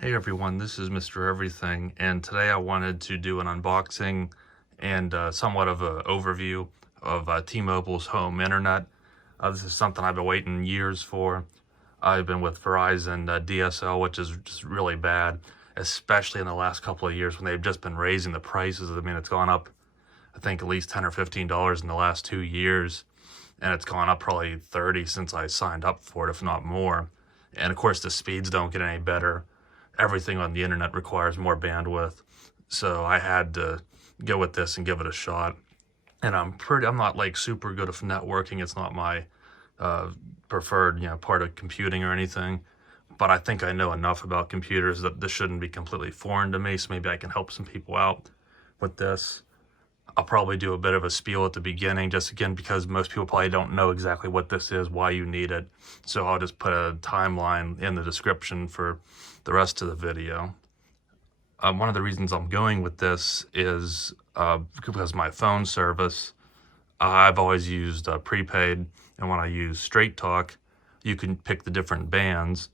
Hey everyone, this is Mr. Everything, and today I wanted to do an unboxing and somewhat of an overview of T-Mobile's home internet. This is something I've been waiting years for. I've been with Verizon DSL, which is just really bad, especially in the last couple of years when they've just been raising the prices. I mean, it's gone up, I think, at least $10 or $15 in the last 2 years, and it's gone up probably 30 since I signed up for it, if not more. And of course, the speeds don't get any better. Everything on the internet requires more bandwidth, so I had to go with this and give it a shot. And I'm not like super good at networking. It's not my uh, preferred, part of computing or anything. But I think I know enough about computers that this shouldn't be completely foreign to me. So maybe I can help some people out with this. I'll probably do a bit of a spiel at the beginning, just again because most people probably don't know exactly what this is, why you need it. So I'll just put a timeline in the description for the rest of the video. One of the reasons I'm going with this is because my phone service, I've always used prepaid, and when I use Straight Talk, you can pick the different bands,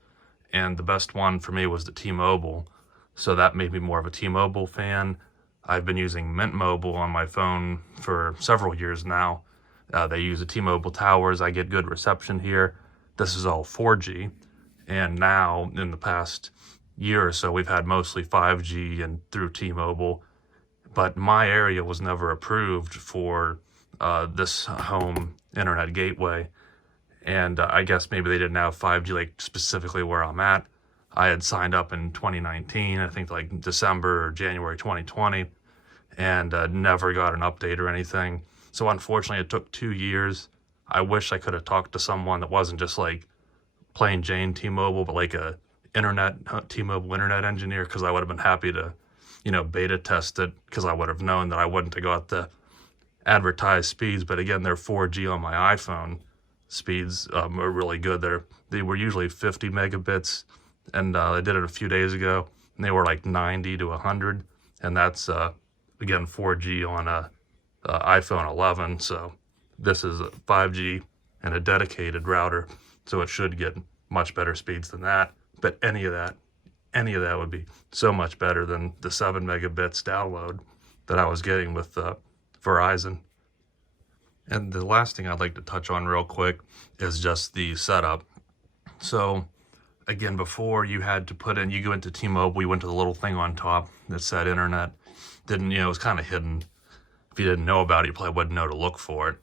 and the best one for me was the T-Mobile, so that made me more of a T-Mobile fan. I've been using Mint Mobile on my phone for several years now. They use the T-Mobile towers. I get good reception here. This is all 4G, and now in the past year or so, we've had mostly 5G and through T-Mobile, but my area was never approved for this home internet gateway. And I guess maybe they didn't have 5G like specifically where I'm at. I had signed up in 2019, I think like December or January 2020, and never got an update or anything. So unfortunately, it took 2 years. I wish I could have talked to someone that wasn't just like plain Jane T-Mobile, but like a T-Mobile internet engineer, because I would have been happy to, beta test it, because I would have known that I wouldn't have got the advertised speeds. But again, they're 4G on my iPhone speeds are really good. They were usually 50 megabits, and I did it a few days ago, and they were like 90 to 100, and that's again 4G on a iPhone 11. So this is a 5G and a dedicated router, so it should get much better speeds than that. But any of that would be so much better than the 7 megabits download that I was getting with Verizon. And the last thing I'd like to touch on real quick is just the setup. So again, before you had to put in, you go into T-Mobile, you went to the little thing on top that said internet. Didn't, it was kind of hidden. If you didn't know about it, you probably wouldn't know to look for it.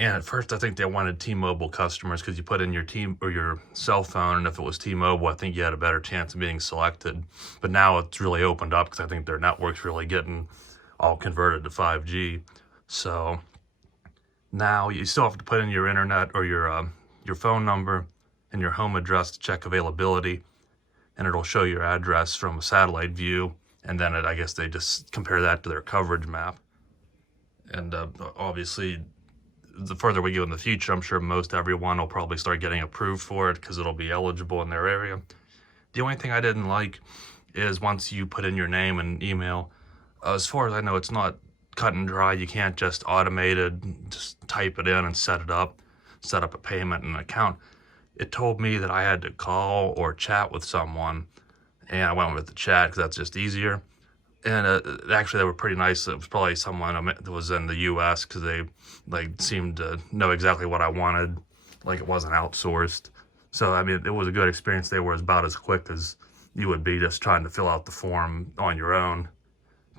And at first, I think they wanted T-Mobile customers because you put in your your cell phone, and if it was T-Mobile, I think you had a better chance of being selected. But now it's really opened up because I think their network's really getting all converted to 5G. So now you still have to put in your internet or your phone number and your home address to check availability, and it'll show your address from a satellite view, and then I guess they just compare that to their coverage map. And obviously, the further we go in the future, I'm sure most everyone will probably start getting approved for it because it'll be eligible in their area. The only thing I didn't like is once you put in your name and email, as far as I know, it's not cut and dry. You can't just automate it, just type it in and set up a payment and an account. It told me that I had to call or chat with someone, and I went with the chat because that's just easier. And actually, they were pretty nice. It was probably someone that was in the U.S. because they seemed to know exactly what I wanted, like it wasn't outsourced. So I mean, it was a good experience. They were about as quick as you would be just trying to fill out the form on your own.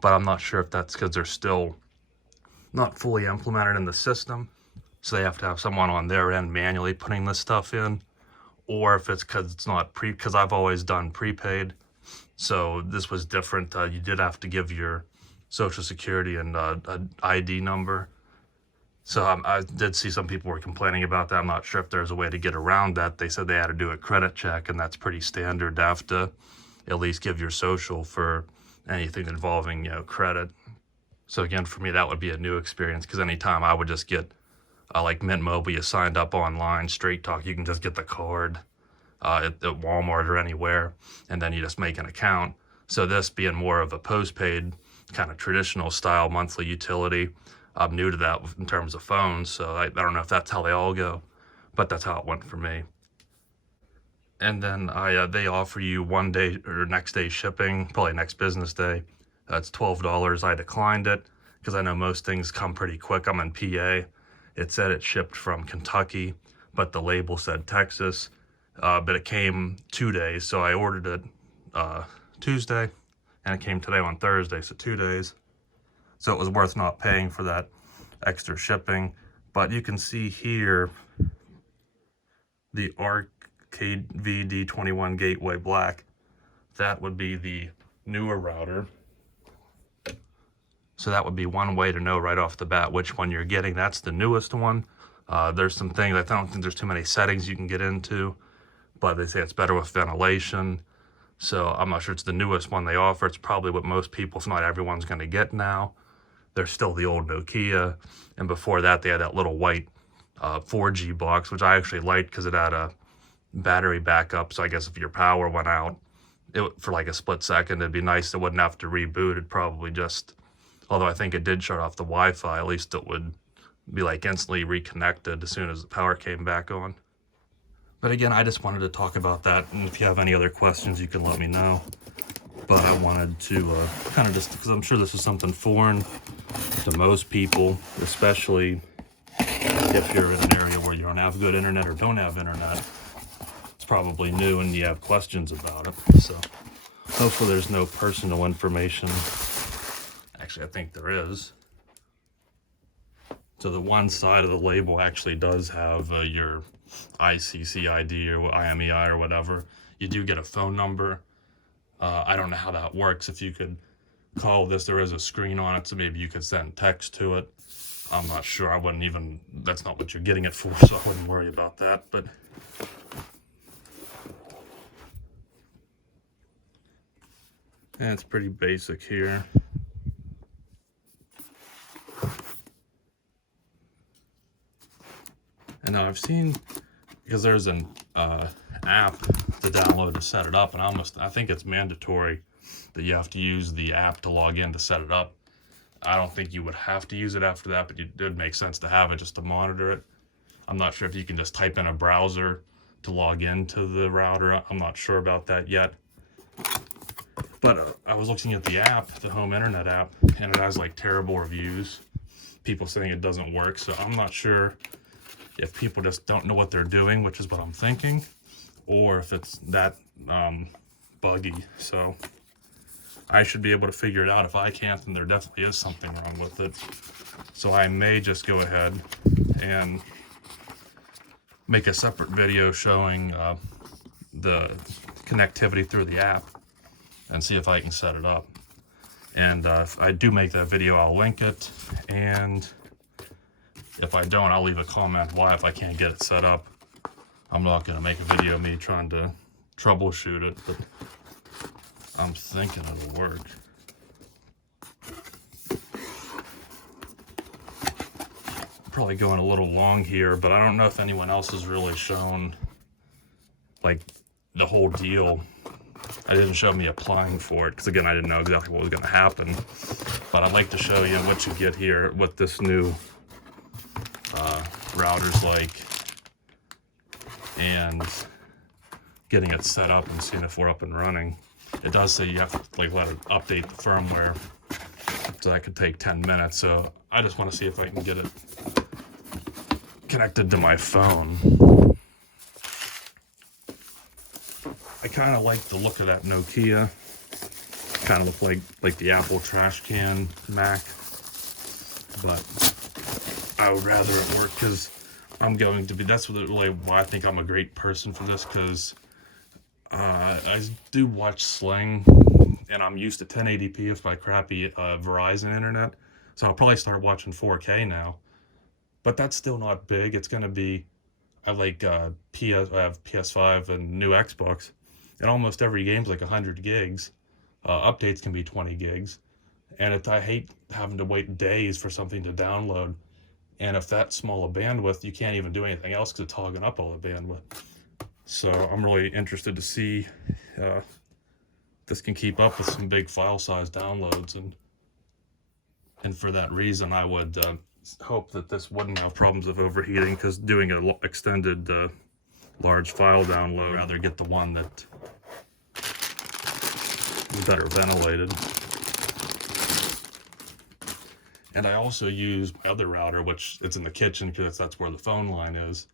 But I'm not sure if that's because they're still not fully implemented in the system, so they have to have someone on their end manually putting this stuff in, or if it's because it's not because I've always done prepaid. So this was different. You did have to give your social security and an ID number. So I did see some people were complaining about that. I'm not sure if there's a way to get around that. They said they had to do a credit check, and that's pretty standard to have to at least give your social for anything involving, credit. So again, for me, that would be a new experience because anytime I would just get like Mint Mobile, you signed up online, Straight Talk, you can just get the card at Walmart or anywhere, and then you just make an account. So this being more of a postpaid kind of traditional style monthly utility, I'm new to that in terms of phones, so I don't know if that's how they all go, but that's how it went for me. And then they offer you 1 day or next day shipping, probably next business day. That's $12. I declined it because I know most things come pretty quick. I'm in PA. It said it shipped from Kentucky, but the label said Texas. But it came 2 days, so I ordered it Tuesday, and it came today on Thursday, so 2 days. So it was worth not paying for that extra shipping. But you can see here the Arcade VD21 Gateway Black. That would be the newer router. So that would be one way to know right off the bat which one you're getting. That's the newest one. There's some things, I don't think there's too many settings you can get into, but they say it's better with ventilation. So I'm not sure it's the newest one they offer. It's probably what most people, if not everyone's going to get now. There's still the old Nokia. And before that, they had that little white 4G box, which I actually liked because it had a battery backup. So I guess if your power went out for like a split second, it'd be nice. It wouldn't have to reboot. It'd probably just, although I think it did shut off the Wi-Fi, at least it would be like instantly reconnected as soon as the power came back on. But again, I just wanted to talk about that, and if you have any other questions, you can let me know. But I wanted to kind of just, because I'm sure this is something foreign to most people, especially if you're in an area where you don't have good internet or don't have internet. It's probably new and you have questions about it. So hopefully there's no personal information. Actually, I think there is. So the one side of the label actually does have your ICC ID or IMEI or whatever. You do get a phone number. I don't know how that works. If you could call this, there is a screen on it, so maybe you could send text to it. I'm not sure. I wouldn't even, that's not what you're getting it for, so I wouldn't worry about that. But yeah, it's pretty basic here. And now I've seen, because there's an app to download to set it up, and I think it's mandatory that you have to use the app to log in to set it up. I don't think you would have to use it after that, but it did make sense to have it just to monitor it. I'm not sure if you can just type in a browser to log into the router. I'm not sure about that yet. But I was looking at the app, the home internet app, and it has like terrible reviews. People saying it doesn't work, so I'm not sure if people just don't know what they're doing, which is what I'm thinking, or if it's that buggy. So I should be able to figure it out. If I can't, then there definitely is something wrong with it. So I may just go ahead and make a separate video showing the connectivity through the app and see if I can set it up. And if I do make that video, I'll link it. And if I don't, I'll leave a comment why if I can't get it set up. I'm not going to make a video of me trying to troubleshoot it, but I'm thinking it'll work. Probably going a little long here, but I don't know if anyone else has really shown like the whole deal. I didn't show me applying for it because again, I didn't know exactly what was going to happen, but I'd like to show you what you get here, what this new router's like, and getting it set up and seeing if we're up and running. It does say you have to like let it update the firmware, so that could take 10 minutes. So I just want to see if I can get it connected to my phone. I kind of like the look of that Nokia. Kind of look like the Apple trash can Mac, but I would rather it work because I'm going to be, that's really why I think I'm a great person for this, because I do watch Sling and I'm used to 1080p with my crappy Verizon internet, so I'll probably start watching 4K now, but that's still not big. It's going to be, I have PS5 and new Xbox, and almost every game's like 100 gigs. Updates can be 20 gigs, and I hate having to wait days for something to download. And if that's small a bandwidth, you can't even do anything else because it's hogging up all the bandwidth. So I'm really interested to see if this can keep up with some big file size downloads. And for that reason, I would hope that this wouldn't have problems of overheating, because doing an extended large file download. I'd rather get the one that is better ventilated. And I also use my other router, which it's in the kitchen because that's where the phone line is.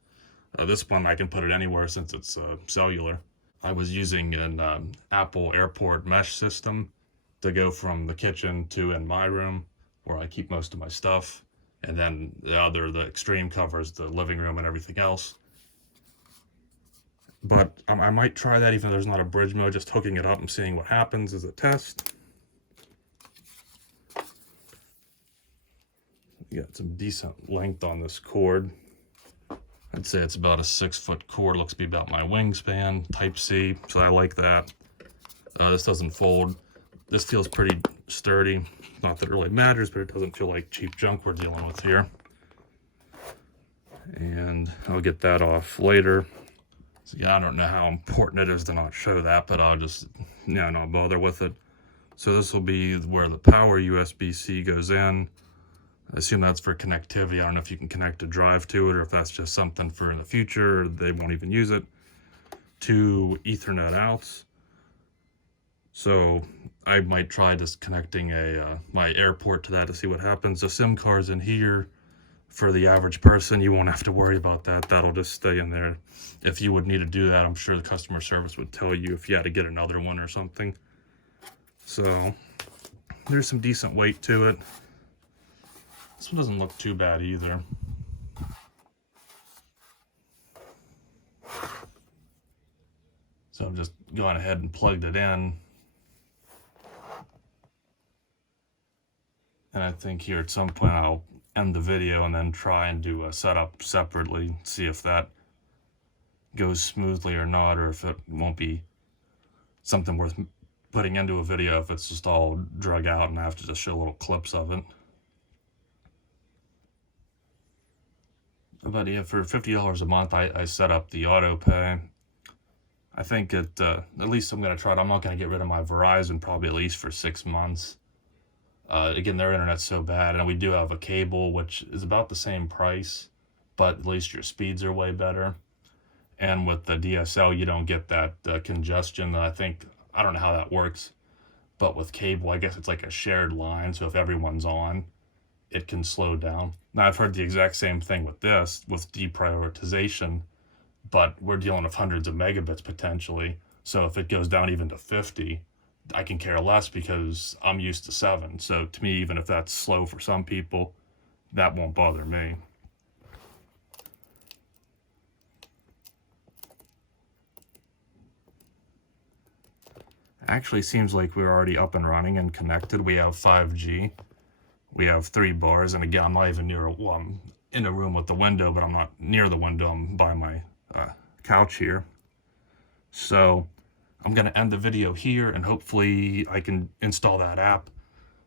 This one I can put it anywhere since it's cellular. I was using an Apple airport mesh system to go from the kitchen to in my room where I keep most of my stuff. And then the extreme covers the living room and everything else. But I might try that even though there's not a bridge mode, just hooking it up and seeing what happens as a test. You got some decent length on this cord. I'd say it's about a 6-foot cord, looks to be about my wingspan, Type-C, so I like that. This doesn't fold. This feels pretty sturdy. Not that it really matters, but it doesn't feel like cheap junk we're dealing with here. And I'll get that off later. So yeah, I don't know how important it is to not show that, but I'll just, not bother with it. So this will be where the power USB-C goes in. I assume that's for connectivity. I don't know if you can connect a drive to it or if that's just something for in the future, or they won't even use it. 2 Ethernet outs. So I might try just connecting my airport to that to see what happens. The SIM card's in here. For the average person, you won't have to worry about that. That'll just stay in there. If you would need to do that, I'm sure the customer service would tell you if you had to get another one or something. So there's some decent weight to it. This one doesn't look too bad either. So I've just gone ahead and plugged it in. And I think here at some point I'll end the video and then try and do a setup separately, see if that goes smoothly or not, or if it won't be something worth putting into a video if it's just all drug out and I have to just show little clips of it. But yeah, for $50 a month, I set up the auto pay. I think at least I'm going to try it. I'm not going to get rid of my Verizon probably at least for 6 months. Again, their internet's so bad, and we do have a cable, which is about the same price, but at least your speeds are way better. And with the DSL, you don't get that congestion that I don't know how that works, but with cable, I guess it's like a shared line, so if everyone's on, it can slow down. Now, I've heard the exact same thing with this, with deprioritization, but we're dealing with hundreds of megabits potentially, so if it goes down even to 50, I can care less because I'm used to 7. So to me, even if that's slow for some people, that won't bother me. Actually seems like we're already up and running and connected. We have 5G. We have 3 bars, and again, I'm not even near, well, I'm in a room with the window, but I'm not near the window. I'm by my couch here. So I'm going to end the video here, and hopefully I can install that app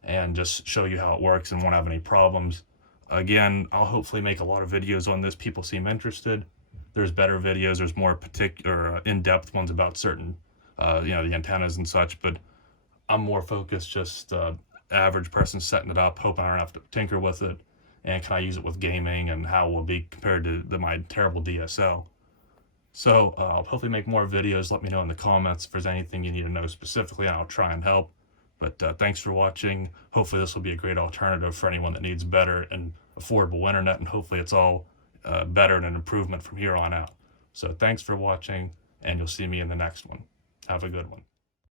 and just show you how it works and won't have any problems. Again, I'll hopefully make a lot of videos on this. People seem interested. There's better videos. There's more particular in-depth ones about certain, the antennas and such, but I'm more focused just average person setting it up, hoping I don't have to tinker with it, and can I use it with gaming and how it will be compared to my terrible DSL. So I'll hopefully make more videos. Let me know in the comments if there's anything you need to know specifically, and I'll try and help. But thanks for watching. Hopefully this will be a great alternative for anyone that needs better and affordable internet, and hopefully it's all better and an improvement from here on out. So thanks for watching, and you'll see me in the next one. Have a good one.